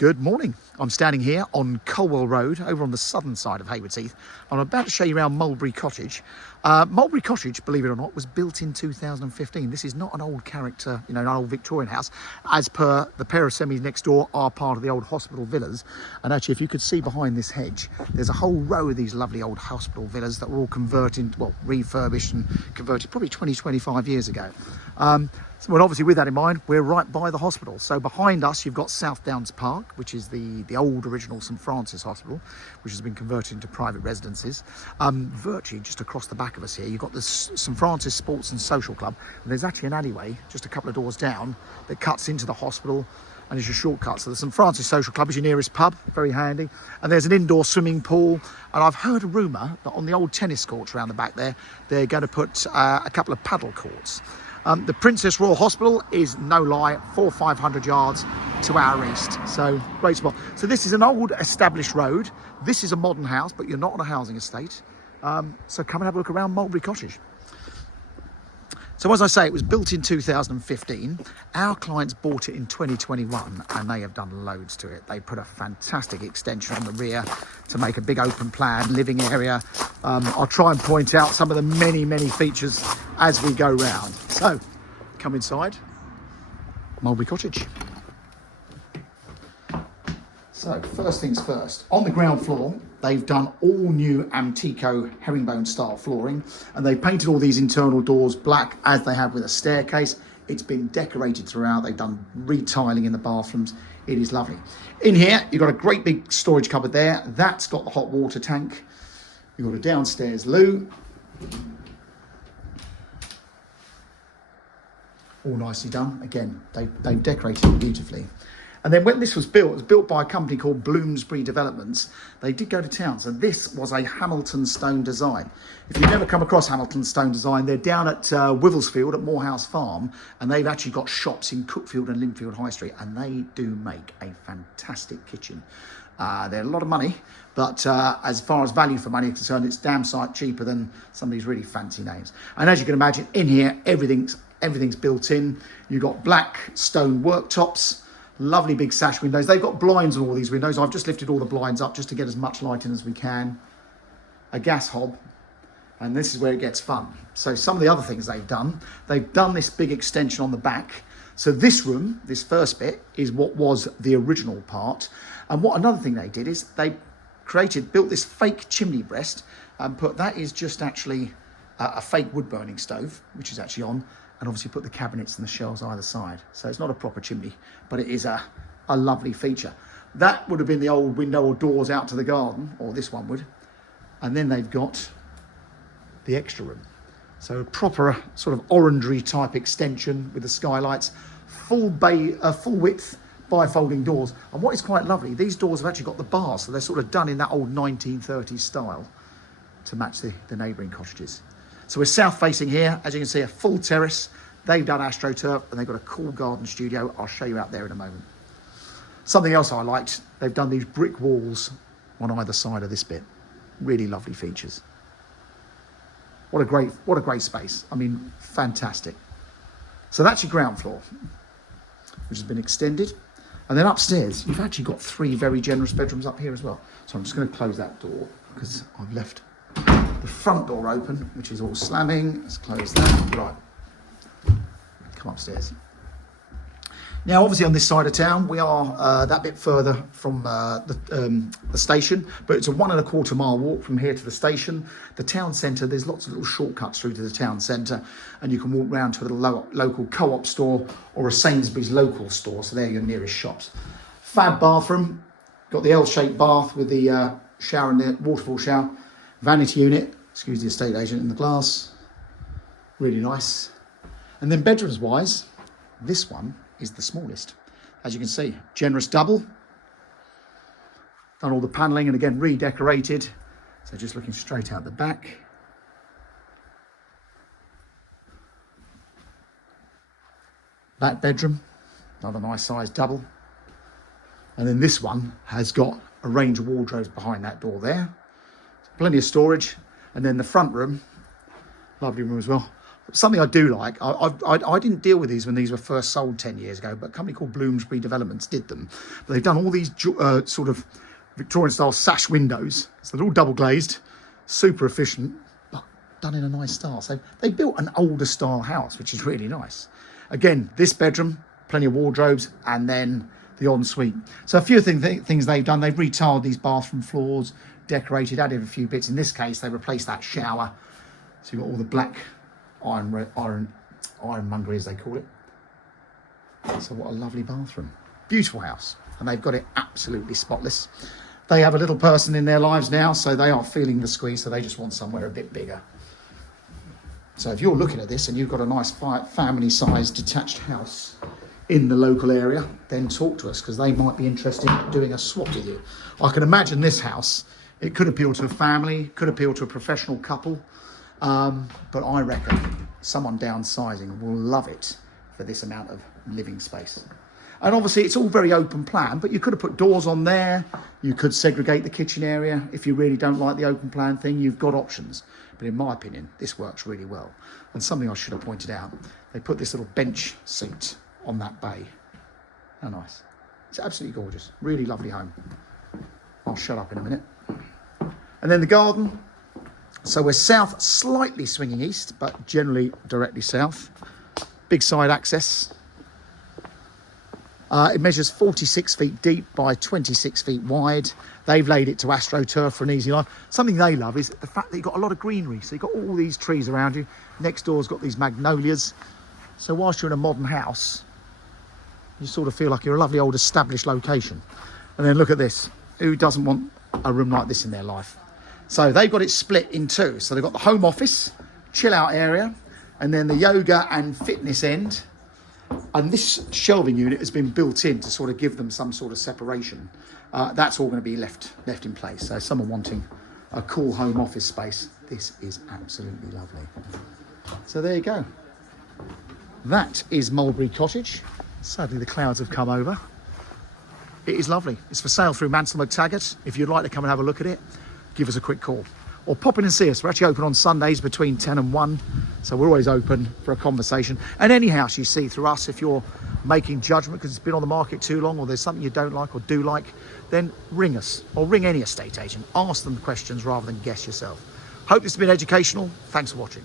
Good morning. I'm standing here on Colwell Road over on the southern side of Haywards Heath. I'm about to show you around Mulberry Cottage. Mulberry Cottage, believe it or not, was built in 2015. This is not an old character, an old Victorian house. As per the pair of semis next door are part of the old hospital villas. And actually, if you could see behind this hedge, there's a whole row of these lovely old hospital villas that were all converted, well, refurbished and converted probably 20, 25 years ago. Well, obviously with that in mind, we're right by the hospital. So behind us, you've got South Downs Park, which is the old original St Francis Hospital, which has been converted into private residences. Virtually just across the back of us here, you've got the St Francis Sports and Social Club. And there's actually an alleyway just a couple of doors down that cuts into the hospital and is a shortcut. So the St Francis Social Club is your nearest pub, very handy. And there's an indoor swimming pool. And I've heard a rumour that on the old tennis courts around the back there, they're going to put a couple of paddle courts. The Princess Royal Hospital is, no lie, 400-500 yards to our east. So, great spot. So this is an old established road. This is a modern house, but you're not on a housing estate. So come and have a look around Mulberry Cottage. So as I say, it was built in 2015. Our clients bought it in 2021 and they have done loads to it. They put a fantastic extension on the rear to make a big open plan living area. I'll try and point out some of the many, many features as we go round. So come inside Mulberry Cottage. So first things first, on the ground floor, they've done all new Antico herringbone style flooring and they've painted all these internal doors black as they have with a staircase. It's been decorated throughout. They've done retiling in the bathrooms. It is lovely. In here, you've got a great big storage cupboard there. That's got the hot water tank. You've got a downstairs loo. All nicely done. Again, they've decorated it beautifully. And then when this was built, it was built by a company called Bloomsbury Developments. They did go to town. So this was a Hamilton Stone design. If you've never come across Hamilton Stone design, they're down at Wivelsfield at Morehouse Farm. And they've actually got shops in Cookfield and Linfield High Street. And they do make a fantastic kitchen. They're a lot of money, but as far as value for money is concerned, it's damn sight cheaper than some of these really fancy names. And as you can imagine, in here, everything's built in. You've got black stone worktops. Lovely big sash windows. They've got blinds on all these windows. I've just lifted all the blinds up just to get as much light in as we can. A gas hob. And this is where it gets fun. So some of the other things they've done this big extension on the back. So this room, this first bit, is what was the original part. And what another thing they did is they built this fake chimney breast and that is just actually a fake wood burning stove, which is actually on. And obviously put the cabinets and the shelves either side. So it's not a proper chimney, but it is a lovely feature. That would have been the old window or doors out to the garden, or this one would. And then they've got the extra room. So a proper sort of orangery type extension with the skylights, full width bifolding doors. And what is quite lovely, these doors have actually got the bars, so they're sort of done in that old 1930s style to match the neighbouring cottages. So we're south facing here, as you can see, a full terrace. They've done AstroTurf and they've got a cool garden studio. I'll show you out there in a moment. Something else I liked, they've done these brick walls on either side of this bit. Really lovely features. What a great space. I mean, fantastic. So that's your ground floor, which has been extended. And then upstairs, you've actually got 3 very generous bedrooms up here as well. So I'm just going to close that door because I've left the front door open, which is all slamming. Let's close that. Right. Come upstairs. Now, obviously on this side of town, we are that bit further from the station, but it's a 1.25 mile walk from here to the station. The town centre, there's lots of little shortcuts through to the town centre, and you can walk round to a little local co-op store or a Sainsbury's local store, so they're your nearest shops. Fab bathroom, got the L-shaped bath with the shower and the waterfall shower. Vanity unit, excuse the estate agent in the glass, really nice. And then bedrooms wise, this one is the smallest. As you can see, generous double. Done all the panelling and again redecorated. So just looking straight out the back. Back bedroom, another nice sized double. And then this one has got a range of wardrobes behind that door there. Plenty of storage. And then the front room, lovely room as well. Something I do like, I didn't deal with these when these were first sold 10 years ago, but a company called Bloomsbury Developments did them. But they've done all these sort of Victorian style sash windows. So they're all double glazed, super efficient, but done in a nice style. So they built an older style house, which is really nice. Again, this bedroom, plenty of wardrobes, and then the ensuite. So a few things they've done, they've retiled these bathroom floors, decorated, added a few bits. In this case, they replaced that shower. So you've got all the black ironmongery, as they call it. So what a lovely bathroom. Beautiful house. And they've got it absolutely spotless. They have a little person in their lives now, so they are feeling the squeeze, so they just want somewhere a bit bigger. So if you're looking at this and you've got a nice family-sized detached house in the local area, then talk to us, because they might be interested in doing a swap with you. I can imagine this house, it could appeal to a family, could appeal to a professional couple, but I reckon someone downsizing will love it for this amount of living space. And obviously it's all very open plan, but you could have put doors on there. You could segregate the kitchen area. If you really don't like the open plan thing, you've got options. But in my opinion, this works really well. And something I should have pointed out, they put this little bench seat on that bay. How nice. It's absolutely gorgeous. Really lovely home. I'll shut up in a minute. And then the garden. So we're south, slightly swinging east, but generally directly south. Big side access. It measures 46 feet deep by 26 feet wide. They've laid it to AstroTurf for an easy life. Something they love is the fact that you've got a lot of greenery. So you've got all these trees around you. Next door's got these magnolias. So whilst you're in a modern house, you sort of feel like you're a lovely old established location. And then look at this. Who doesn't want a room like this in their life? So they've got it split in two. So they've got the home office, chill out area, and then the yoga and fitness end. And this shelving unit has been built in to sort of give them some sort of separation. That's all going to be left in place. So someone wanting a cool home office space, this is absolutely lovely. So there you go. That is Mulberry Cottage. Sadly, the clouds have come over. It is lovely. It's for sale through Mansell McTaggart. If you'd like to come and have a look at it, give us a quick call. Or pop in and see us. We're actually open on Sundays between 10 and 1. So we're always open for a conversation. And any house you see through us, if you're making judgment because it's been on the market too long, or there's something you don't like or do like, then ring us or ring any estate agent. Ask them questions rather than guess yourself. Hope this has been educational. Thanks for watching.